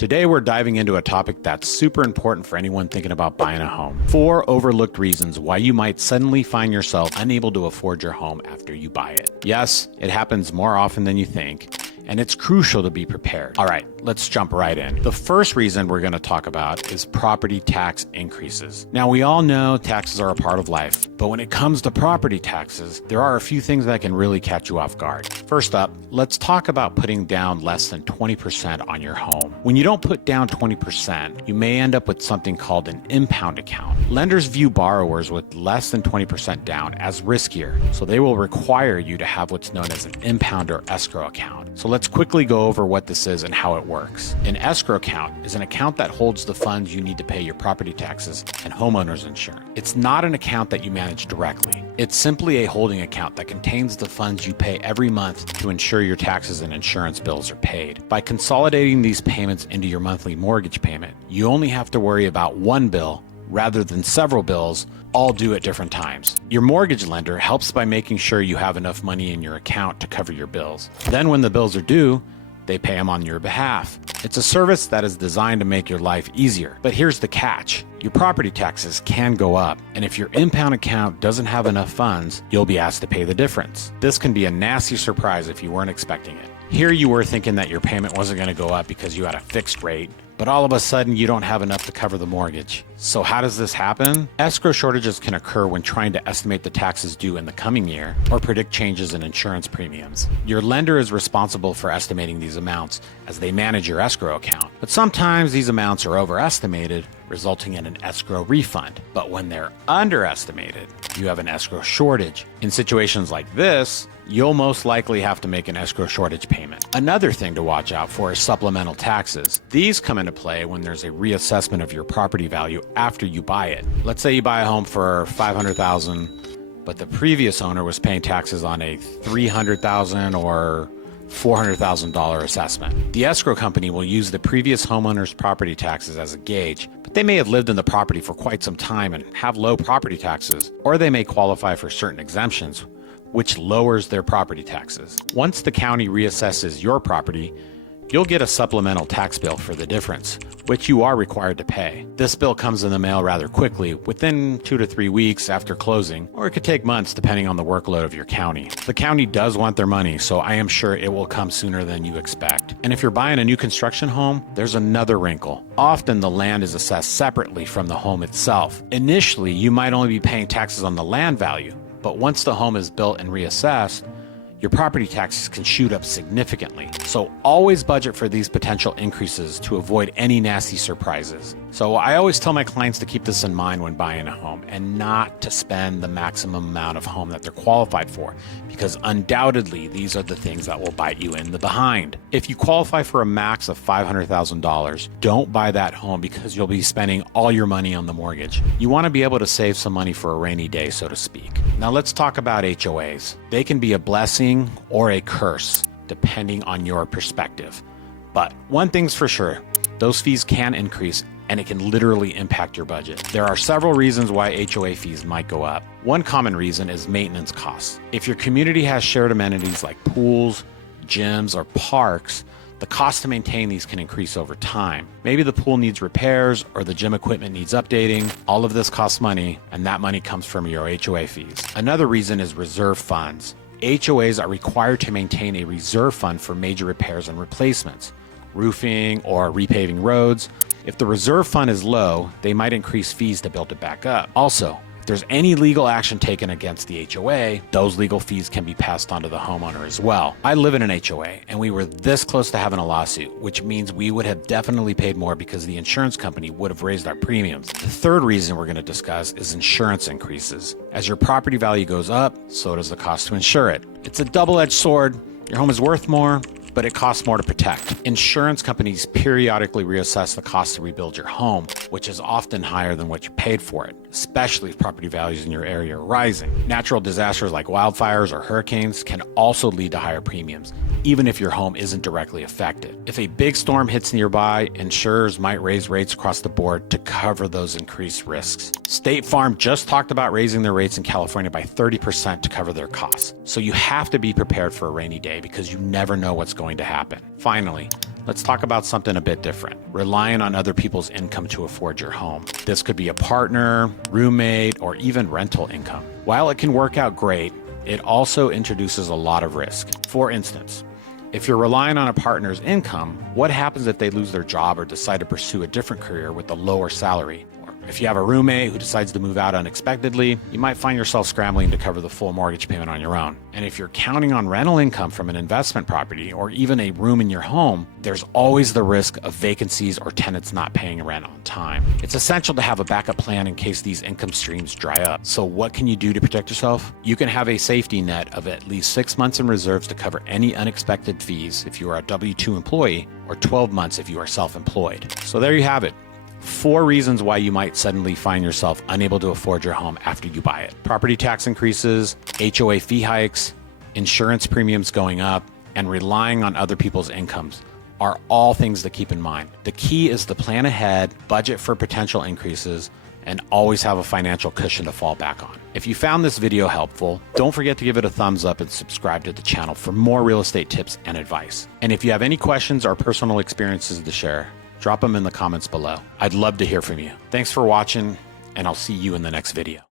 Today we're diving into a topic that's super important for anyone thinking about buying a home. 4 overlooked reasons why you might suddenly find yourself unable to afford your home after you buy it. Yes, it happens more often than you think, and it's crucial to be prepared. All right, let's jump right in. The first reason we're going to talk about is property tax increases. Now, we all know taxes are a part of life, but when it comes to property taxes, there are a few things that can really catch you off guard. First up, let's talk about putting down less than 20% on your home. When you don't put down 20%, you may end up with something called an impound account. Lenders view borrowers with less than 20% down as riskier, so they will require you to have what's known as an impound or escrow account. So let's quickly go over what this is and how it works. An escrow account is an account that holds the funds you need to pay your property taxes and homeowner's insurance. It's not an account that you manage directly. It's simply a holding account that contains the funds you pay every month to ensure your taxes and insurance bills are paid. By consolidating these payments into your monthly mortgage payment, you only have to worry about one bill rather than several bills, all due at different times. Your mortgage lender helps by making sure you have enough money in your account to cover your bills. Then when the bills are due, they pay them on your behalf. It's a service that is designed to make your life easier. But here's the catch. Your property taxes can go up, and if your impound account doesn't have enough funds, you'll be asked to pay the difference. This can be a nasty surprise if you weren't expecting it. Here you were thinking that your payment wasn't going to go up because you had a fixed rate, but all of a sudden you don't have enough to cover the mortgage. So how does this happen? Escrow shortages can occur when trying to estimate the taxes due in the coming year or predict changes in insurance premiums. Your lender is responsible for estimating these amounts as they manage your escrow account. But sometimes these amounts are overestimated, resulting in an escrow refund. But when they're underestimated, you have an escrow shortage. In situations like this, you'll most likely have to make an escrow shortage payment. Another thing to watch out for is supplemental taxes. These come into play when there's a reassessment of your property value after you buy it. Let's say you buy a home for $500,000, but the previous owner was paying taxes on a $300,000 or $400,000 assessment. The escrow company will use the previous homeowner's property taxes as a gauge, but they may have lived in the property for quite some time and have low property taxes, or they may qualify for certain exemptions, which lowers their property taxes. Once the county reassesses your property, you'll get a supplemental tax bill for the difference, which you are required to pay. This bill comes in the mail rather quickly, within 2 to 3 weeks after closing, or it could take months depending on the workload of your county. The county does want their money, so I am sure it will come sooner than you expect. And if you're buying a new construction home, there's another wrinkle. Often the land is assessed separately from the home itself. Initially, you might only be paying taxes on the land value, but once the home is built and reassessed, your property taxes can shoot up significantly. So always budget for these potential increases to avoid any nasty surprises. So I always tell my clients to keep this in mind when buying a home and not to spend the maximum amount of home that they're qualified for, because undoubtedly these are the things that will bite you in the behind. If you qualify for a max of $500,000, don't buy that home because you'll be spending all your money on the mortgage. You want to be able to save some money for a rainy day, so to speak. Now let's talk about HOAs. They can be a blessing or a curse, depending on your perspective. But one thing's for sure, those fees can increase and it can literally impact your budget. There are several reasons why HOA fees might go up. One common reason is maintenance costs. If your community has shared amenities like pools, gyms, or parks, the cost to maintain these can increase over time. Maybe the pool needs repairs or the gym equipment needs updating. All of this costs money, and that money comes from your HOA fees. Another reason is reserve funds. HOAs are required to maintain a reserve fund for major repairs and replacements, roofing or repaving roads. If the reserve fund is low, they might increase fees to build it back up. Also, if there's any legal action taken against the HOA, those legal fees can be passed on to the homeowner as well. I live in an HOA, and we were this close to having a lawsuit, which means we would have definitely paid more because the insurance company would have raised our premiums. The third reason we're going to discuss is insurance increases. As your property value goes up, so does the cost to insure it. It's a double-edged sword. Your home is worth more, but it costs more to protect. Insurance companies periodically reassess the cost to rebuild your home, which is often higher than what you paid for it, especially if property values in your area are rising. Natural disasters like wildfires or hurricanes can also lead to higher premiums, even if your home isn't directly affected. If a big storm hits nearby, insurers might raise rates across the board to cover those increased risks. State Farm just talked about raising their rates in California by 30% to cover their costs. So you have to be prepared for a rainy day because you never know what's going to happen. Finally, let's talk about something a bit different. Relying on other people's income to afford your home. This could be a partner, roommate, or even rental income. While it can work out great, it also introduces a lot of risk. For instance, if you're relying on a partner's income, what happens if they lose their job or decide to pursue a different career with a lower salary? Or if you have a roommate who decides to move out unexpectedly, you might find yourself scrambling to cover the full mortgage payment on your own. And if you're counting on rental income from an investment property or even a room in your home, there's always the risk of vacancies or tenants not paying rent on time. It's essential to have a backup plan in case these income streams dry up. So what can you do to protect yourself? You can have a safety net of at least 6 months in reserves to cover any unexpected fees if you are a W-2 employee, or 12 months if you are self-employed. So there you have it. 4 reasons why you might suddenly find yourself unable to afford your home after you buy it. Property tax increases, HOA fee hikes, insurance premiums going up, and relying on other people's incomes are all things to keep in mind. The key is to plan ahead, budget for potential increases, and always have a financial cushion to fall back on. If you found this video helpful, don't forget to give it a thumbs up and subscribe to the channel for more real estate tips and advice. And if you have any questions or personal experiences to share, drop them in the comments below. I'd love to hear from you. Thanks for watching, and I'll see you in the next video.